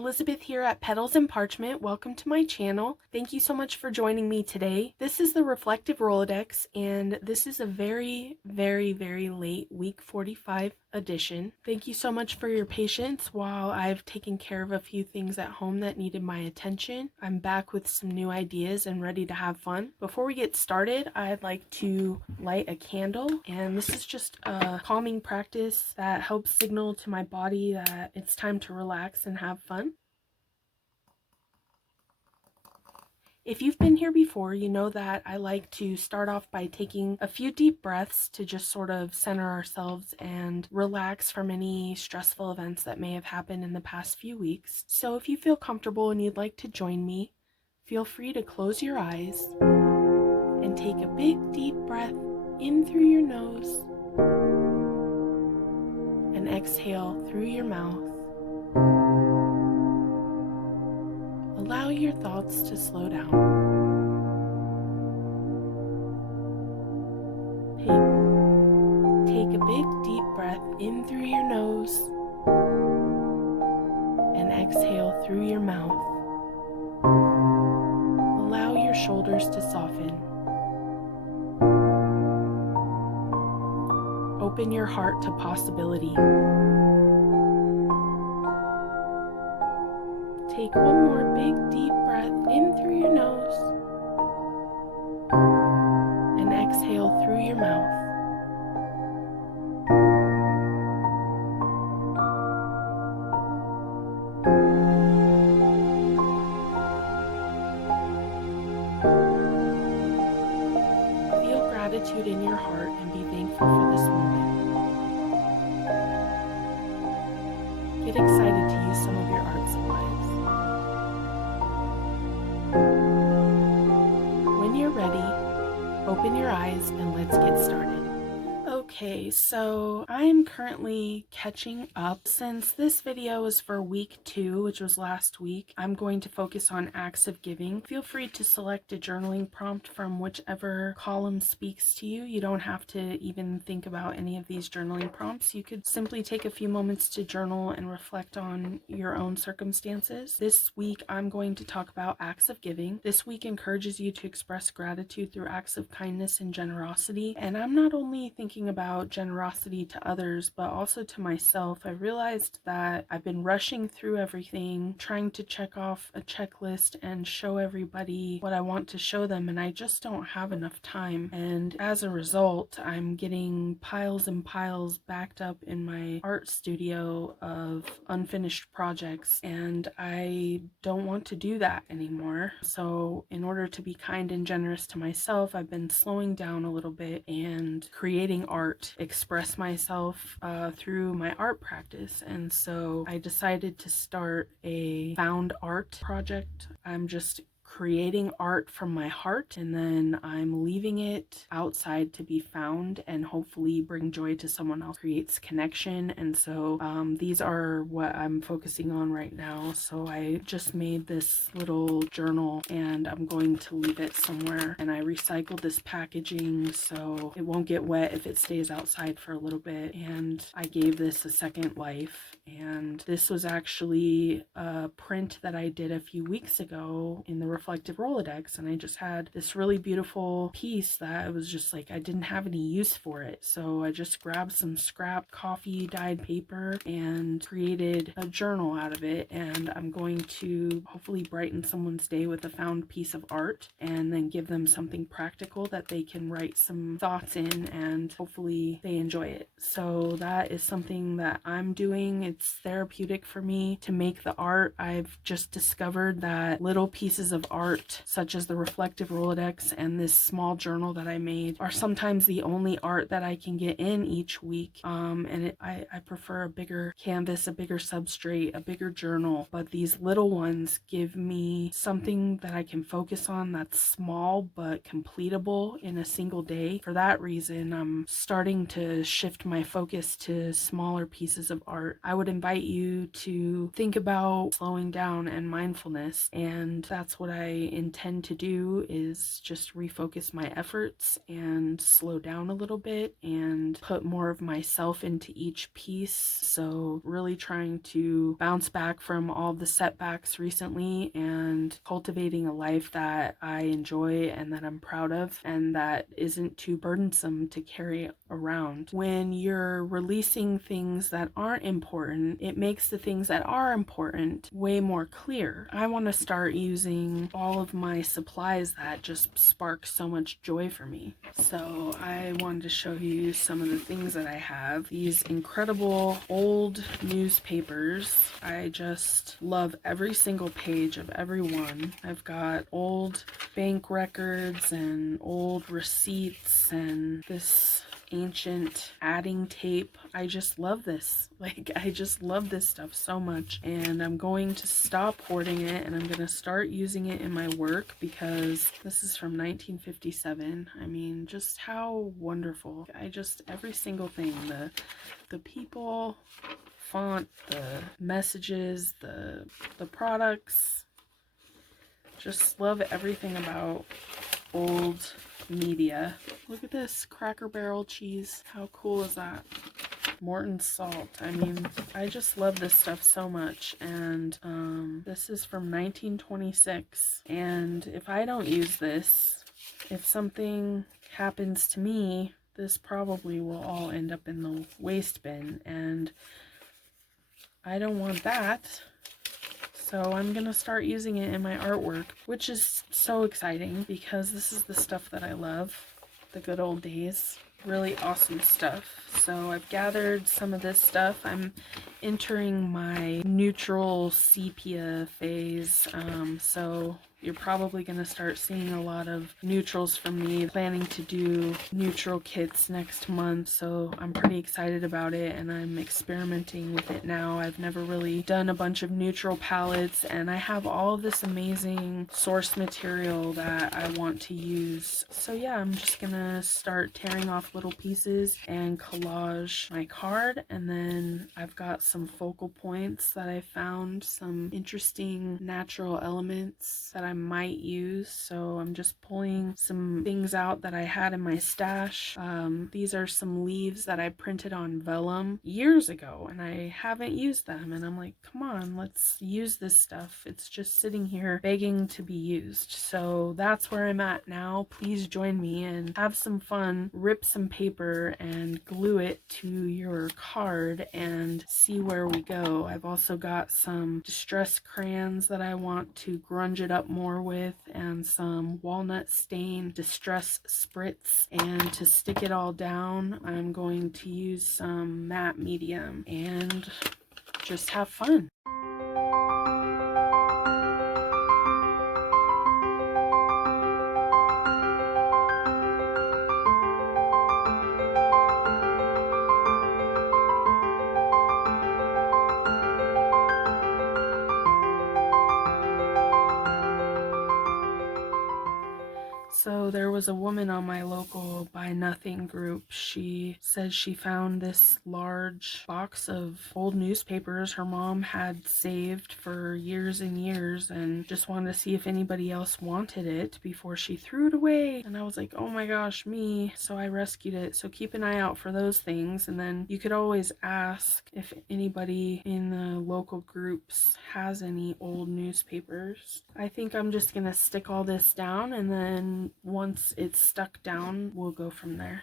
Elizabeth here at Petals and Parchment. Welcome to my channel. Thank you so much for joining me today. This is the Reflective Rolodex, and this is a very late week 45 edition. Thank you so much for your patience while I've taken care of a few things at home that needed my attention. I'm back with some new ideas and ready to have fun. Before we get started, I'd like to light a candle, and this is just a calming practice that helps signal to my body that it's time to relax and have fun. If you've been here before, you know that I like to start off by taking a few deep breaths to just sort of center ourselves and relax from any stressful events that may have happened in the past few weeks. So if you feel comfortable and you'd like to join me, feel free to close your eyes and take a big deep breath in through your nose and exhale through your mouth. Allow your thoughts to slow down. Take a big deep breath in through your nose and exhale through your mouth. Allow your shoulders to soften. Open your heart to possibility. Take one more big deep breath in through your nose and exhale through your mouth. Feel gratitude in your heart and be thankful for this moment. Get excited to use some of your art supplies. When you're ready, open your eyes and let's get started. Okay, so I'm currently catching up. Since this video is for week 2, which was last week, I'm going to focus on acts of giving. Feel free to select a journaling prompt from whichever column speaks to you. You don't have to even think about any of these journaling prompts. You could simply take a few moments to journal and reflect on your own circumstances. This week, I'm going to talk about acts of giving. This week encourages you to express gratitude through acts of kindness and generosity. And I'm not only thinking about generosity to others, but also to myself. I realized that I've been rushing through everything, trying to check off a checklist and show everybody what I want to show them, and I just don't have enough time. And as a result, I'm getting piles and piles backed up in my art studio of unfinished projects, and I don't want to do that anymore. So in order to be kind and generous to myself, I've been slowing down a little bit and creating art, express myself through my art practice. And so I decided to start a found art project. I'm just creating art from my heart, and then I'm leaving it outside to be found and hopefully bring joy to someone else. Creates connection, and so these are what I'm focusing on right now. So I just made this little journal and I'm going to leave it somewhere, and I recycled this packaging so it won't get wet if it stays outside for a little bit, and I gave this a second life. And this was actually a print that I did a few weeks ago in the Reflective Rolodex, and I just had this really beautiful piece that it was just like I didn't have any use for it, so I just grabbed some scrap coffee dyed paper and created a journal out of it. And I'm going to hopefully brighten someone's day with a found piece of art and then give them something practical that they can write some thoughts in, and hopefully they enjoy it. So that is something that I'm doing. It's therapeutic for me to make the art. I've just discovered that little pieces of art, such as the Reflective Rolodex and this small journal that I made, are sometimes the only art that I can get in each week. I prefer a bigger canvas, a bigger substrate, a bigger journal, but these little ones give me something that I can focus on that's small but completable in a single day. For that reason, I'm starting to shift my focus to smaller pieces of art. I would invite you to think about slowing down and mindfulness, and that's what I intend to do is just refocus my efforts and slow down a little bit and put more of myself into each piece. So really trying to bounce back from all the setbacks recently and cultivating a life that I enjoy and that I'm proud of and that isn't too burdensome to carry around. When you're releasing things that aren't important, it makes the things that are important way more clear. I want to start using all of my supplies that just spark so much joy for me. So I wanted to show you some of the things that I have. These incredible old newspapers. I just love every single page of every one. I've got old bank records and old receipts and this ancient adding tape. I just love this. Like, I just love this stuff so much, and I'm going to stop hoarding it and I'm going to start using it in my work because this is from 1957. I mean, just how wonderful. Every single thing, the people, font, the messages, the products, just love everything about old media. Look at this Cracker Barrel cheese. How cool is that? Morton salt. I mean, I just love this stuff so much. And this is from 1926. And if I don't use this, if something happens to me, this probably will all end up in the waste bin. And I don't want that. So I'm going to start using it in my artwork, which is so exciting because this is the stuff that I love, the good old days. Really awesome stuff. So I've gathered some of this stuff. I'm entering my neutral sepia phase, so you're probably going to start seeing a lot of neutrals from me. Planning to do neutral kits next month, so I'm pretty excited about it, and I'm experimenting with it now. I've never really done a bunch of neutral palettes, and I have all of this amazing source material that I want to use. So yeah, I'm just gonna start tearing off little pieces and collage my card, and then I've got some focal points that I found, some interesting natural elements that I might use. So I'm just pulling some things out that I had in my stash. These are some leaves that I printed on vellum years ago and I haven't used them, and I'm like, come on, let's use this stuff. It's just sitting here begging to be used. So that's where I'm at now. Please join me and have some fun. Rip some paper and glue it to your card and see where we go. I've also got some distress crayons that I want to grunge it up more with, and some walnut stain distress spritz, and to stick it all down I'm going to use some matte medium and just have fun. So there was a woman on my local Buy Nothing group. She said she found this large box of old newspapers her mom had saved for years and years, and just wanted to see if anybody else wanted it before she threw it away. And I was like, oh my gosh, me. So I rescued it. So keep an eye out for those things. And then you could always ask if anybody in the local groups has any old newspapers. I think I'm just gonna stick all this down, and then once it's stuck down, we'll go from there.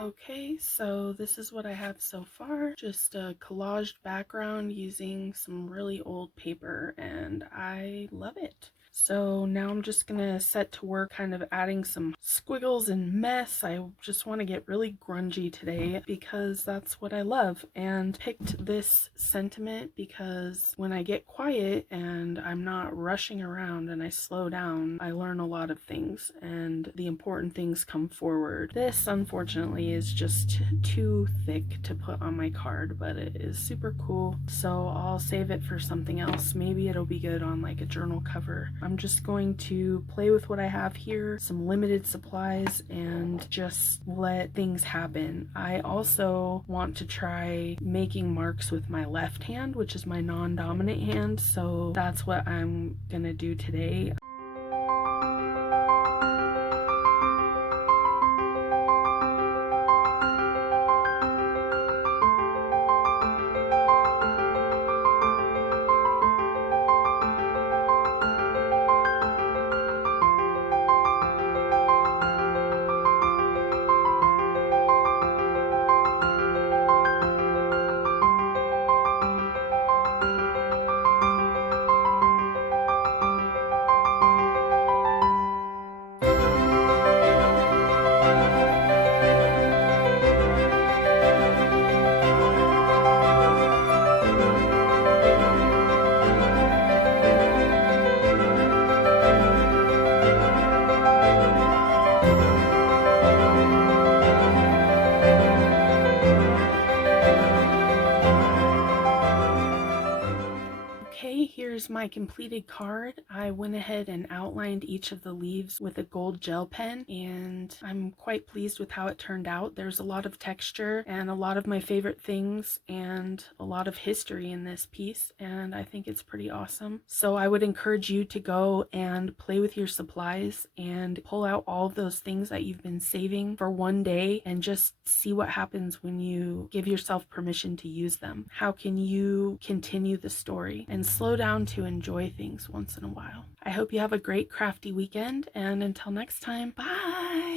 Okay, so this is what I have so far. Just a collaged background using some really old paper, and I love it. So now I'm just gonna set to work kind of adding some squiggles and mess. I just want to get really grungy today because that's what I love, and picked this sentiment because when I get quiet and I'm not rushing around and I slow down, I learn a lot of things and the important things come forward. This unfortunately is just too thick to put on my card, but it is super cool, so I'll save it for something else. Maybe it'll be good on like a journal cover. I'm just going to play with what I have here, some limited supplies, and just let things happen. I also want to try making marks with my left hand, which is my non-dominant hand, so that's what I'm gonna do today. Okay, here's my completed card. I went ahead and outlined each of the leaves with a gold gel pen, and I'm quite pleased with how it turned out. There's a lot of texture and a lot of my favorite things and a lot of history in this piece, and I think it's pretty awesome. So I would encourage you to go and play with your supplies and pull out all of those things that you've been saving for one day and just see what happens when you give yourself permission to use them. How can you continue the story and slow down to enjoy things once in a while? I hope you have a great crafty weekend, and until next time, bye!